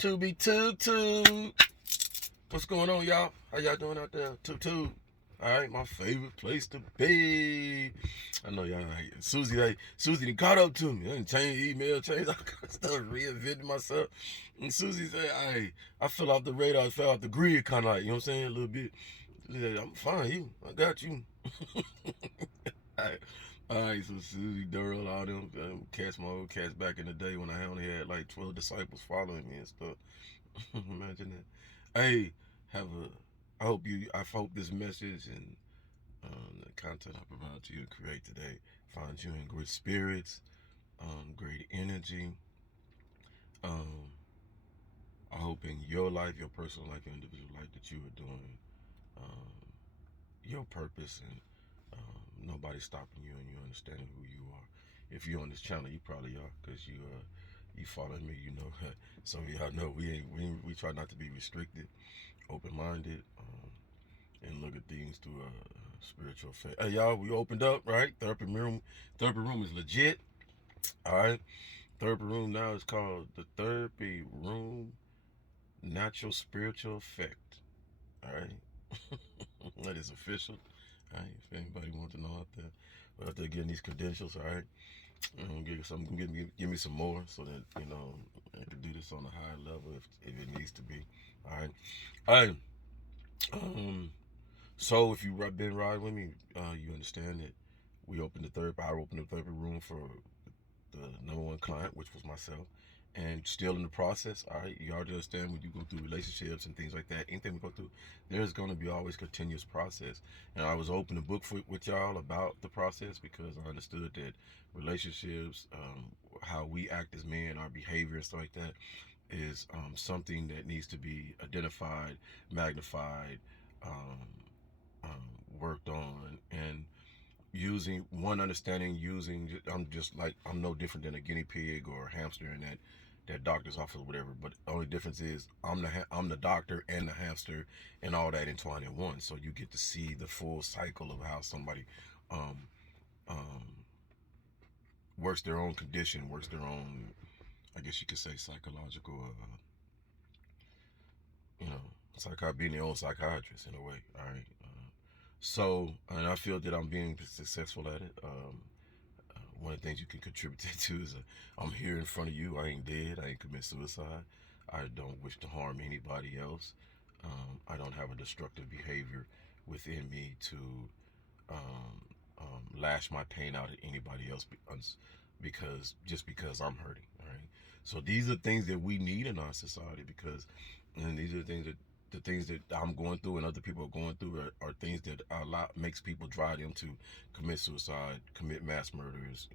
Tubi Tube. What's going on, y'all? How y'all doing out there? Tube. All right, my favorite place to be. I know y'all right. Susie done caught up to me. I done changed email, changed all kind of stuff, reinvented myself. And Susie said, hey, I fell off the radar, fell off the grid, kind of like, you know what I'm saying, a little bit. She said, I'm fine, I got you. All right, so Susie, Durrell, all them cats, my old cats back in the day when I only had like 12 disciples following me and stuff. Imagine that. Hey, I hope this message and the content I provide to you to create today finds you in good spirits, great energy. Um, I hope in your life, your personal life, your individual life, that you are doing um, your purpose and nobody stopping you and you understanding who you are. If you're on this channel, you probably are because you following me. You know, some of y'all know we try not to be restricted, open-minded, and look at things through a spiritual faith. Hey, y'all, we opened up, right? Therapy room is legit. All right, therapy room now is called the Therapy Room Natural Spiritual Effect. All right, that is official. All right, if anybody wants to know out there, we're out there getting these credentials. All right, give me some more so that I can do this on a higher level if it needs to be. All right, all right. So if you've been riding with me, you understand that I opened the therapy room for the number one client, which was myself, and still in the process. All right, you already understand when you go through relationships and things like that. Anything we go through, there's going to be always continuous process. And I was open to book with y'all about the process because I understood that relationships, how we act as men, our behavior and stuff like that, is something that needs to be identified, magnified, um, um, worked on, and using one understanding. I'm no different than a guinea pig or a hamster in that doctor's office or whatever. But the only difference is I'm the doctor and the hamster and all that entwined in one. So you get to see the full cycle of how somebody um, um, works their own condition, works their own, I guess you could say, psychological, being their own psychiatrist in a way. All right. And I feel that I'm being successful at it. One of the things you can contribute to is I'm here in front of you. I ain't dead. I ain't commit suicide. I don't wish to harm anybody else. I don't have a destructive behavior within me to lash my pain out at anybody else because I'm hurting. All right. So these are things that we need in our society and these are the things that I'm going through and other people are going through are things that makes people drive them to commit suicide, commit mass murders,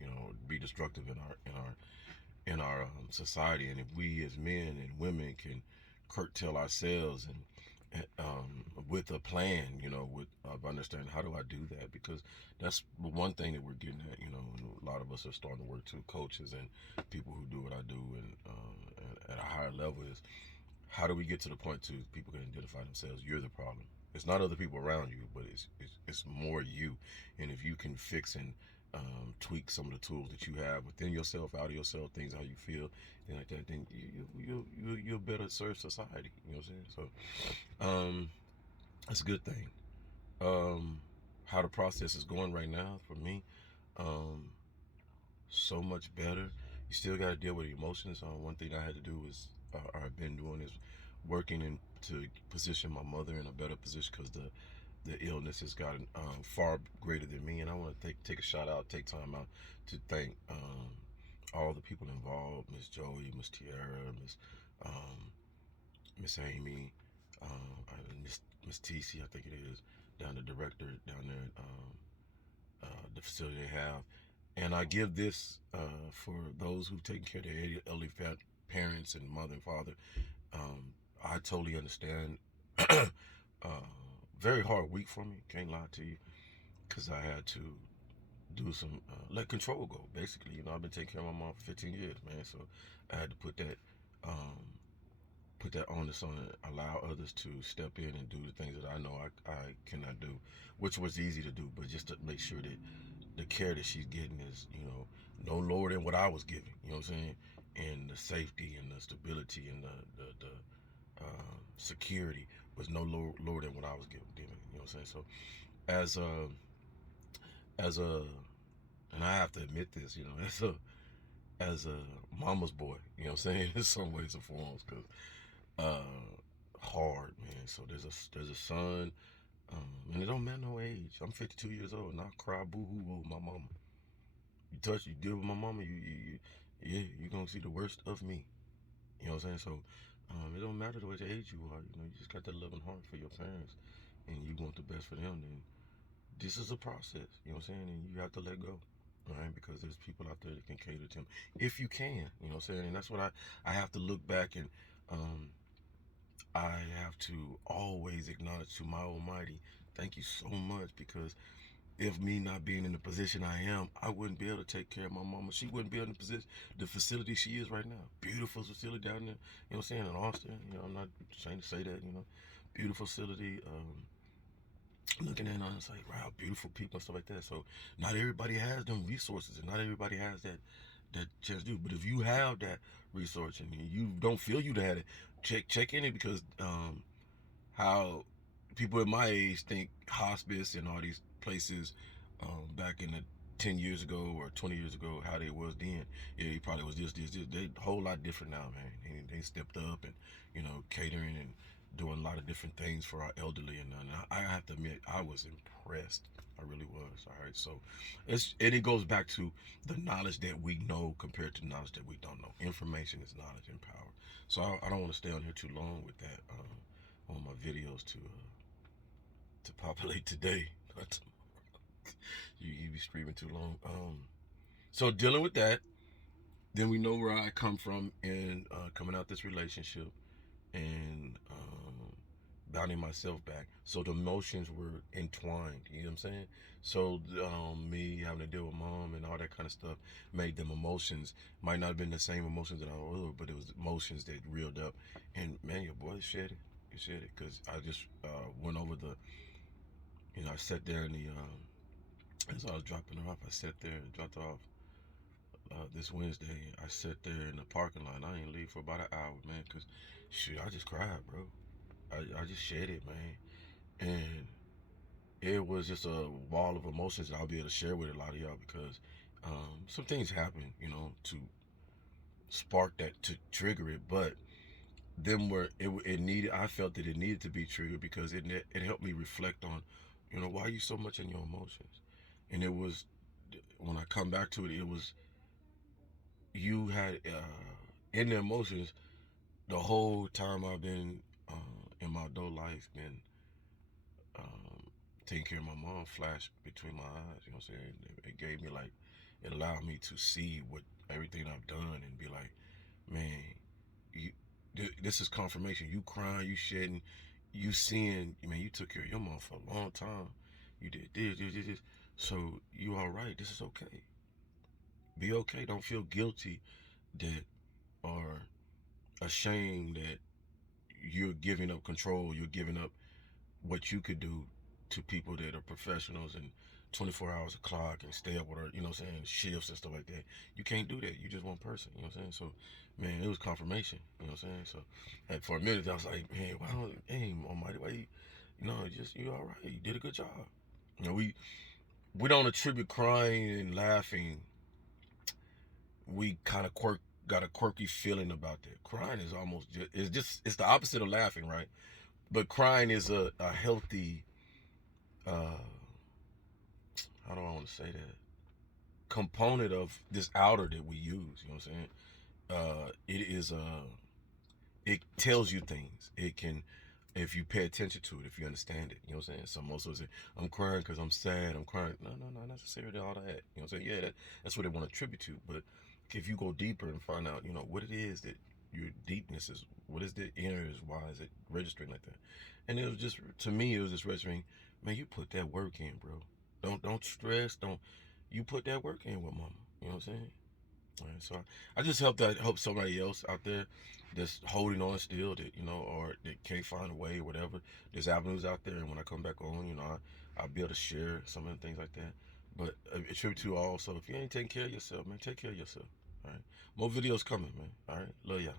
be destructive in our society. And if we as men and women can curtail ourselves and with a plan, with understanding how do I do that, because that's one thing that we're getting at, and a lot of us are starting to work to coaches and people who do what I do and at a higher level is how do we get to the point to people can identify themselves? You're the problem. It's not other people around you, but it's more you. And if you can fix and tweak some of the tools that you have within yourself, out of yourself, things how you feel, things like that, then you'll better serve society. You know what I'm saying? So that's a good thing. How the process is going right now for me, um, so much better. You still got to deal with emotions. One thing I had to do is, I've been doing is working to position my mother in a better position because the illness has gotten far greater than me, and I want to take a shout out, take time out to thank all the people involved: Miss Joey, Miss Tiara, Miss Amy, Miss TC, I think it is, down the director down there the facility they have. And I give this for those who've taken care of their elderly parents and mother and father. I totally understand. Very hard week for me, can't lie to you, because I had to do some let control go. Basically, I've been taking care of my mom for 15 years, man. So I had to um, put that onus on it, allow others to step in and do the things that I know I cannot do, which was easy to do, but just to make sure that the care that she's getting is, no lower than what I was giving. You know what I'm saying? and the safety and the stability and the security was no lower than what I was given. You know what I'm saying? So as a as a and I have to admit this, as a mama's boy, you know what I'm saying, in some ways and forms, because hard, man. So there's a son, and it don't matter no age. I'm 52 years old, and I cry boo hoo with my mama. You deal with my mama, you're gonna see the worst of me. You know what I'm saying? So it don't matter what age you are. You just got that loving heart for your parents, and you want the best for them. Then this is a process. You know what I'm saying? And you have to let go. All right, because there's people out there that can cater to them if you can. You know what I'm saying? And that's what I have to look back, and um, I have to always acknowledge to my Almighty, thank you so much, because if me not being in the position I am, I wouldn't be able to take care of my mama. She wouldn't be in the position, the facility she is right now. Beautiful facility down there, you know what I'm saying, in Austin. I'm not trying to say that. Beautiful facility. Looking at it, it's like, wow, beautiful people and stuff like that. So not everybody has them resources, and not everybody has that chance to do. But if you have that resource and you don't feel you to have it, check in it, because how people in my age think hospice and all these places back in the 10 years ago or 20 years ago, how they was then. Yeah, he probably was this. They a whole lot different now, man. They stepped up and, catering and doing a lot of different things for our elderly. And I have to admit, I was impressed. I really was. All right. So it goes back to the knowledge that we know compared to knowledge that we don't know. Information is knowledge and power. So I don't want to stay on here too long with that. On my videos to populate today. You be streaming too long. So dealing with that, then we know where I come from in coming out this relationship and bounding myself back. So the emotions were entwined. You know what I'm saying? So me having to deal with mom and all that kind of stuff made them emotions. Might not have been the same emotions that I was, but it was emotions that reeled up. And man, your boy shed it. He shed it, because I just went over I sat there in as I was dropping her off, I sat there and dropped her off this Wednesday. I sat there in the parking lot. I didn't leave for about an hour, man, because shoot, I just cried, bro. I just shed it, man. And it was just a wall of emotions that I'll be able to share with a lot of y'all, because some things happen, to spark that, to trigger it. But them were it needed. I felt that it needed to be triggered, because it helped me reflect on, why are you so much in your emotions. And it was, when I come back to it, it was, you had in the emotions the whole time I've been in my adult life, been um, taking care of my mom, flashed between my eyes. You know what I'm saying? It gave me, like, it allowed me to see what everything I've done and be like, man, you, this is confirmation. You crying, you shedding, you seeing, man, you took care of your mom for a long time. You did this. So you all right. This is okay. Be okay. Don't feel guilty that, or ashamed that you're giving up control. You're giving up what you could do to people that are professionals and 24 hours a clock and stay up with her, what I'm saying, shifts and stuff like that. You can't do that. You just one person, you know what I'm saying? So, man, it was confirmation, you know what I'm saying? So, and for a minute, I was like, man, why don't, hey, Almighty, why you all right. You did a good job. We don't attribute crying and laughing. We kind of got a quirky feeling about that. Crying is almost it's the opposite of laughing, right? But crying is a healthy, uh, how do I want to say that, component of this outer that we use. You know what I'm saying? It is it tells you things. It can, if you pay attention to it, if you understand it. You know what I'm saying? Some most of say, I'm crying because I'm sad. I'm crying. No, not necessarily all that. You know what I'm saying? Yeah, that's what they want to attribute to. But if you go deeper and find out, what it is that your deepness is, what is the inner is, why is it registering like that? And it was just, to me, it was just registering, man, you put that work in, bro. Don't stress. Don't, you put that work in with mama. You know what I'm saying? All right, so I just help somebody else out there that's holding on still, that, or that can't find a way, or whatever. There's avenues out there, and when I come back on, I'll be able to share some of the things like that. But a tribute to also, if you ain't taking care of yourself, man, take care of yourself. All right. More videos coming, man. All right. Love y'all.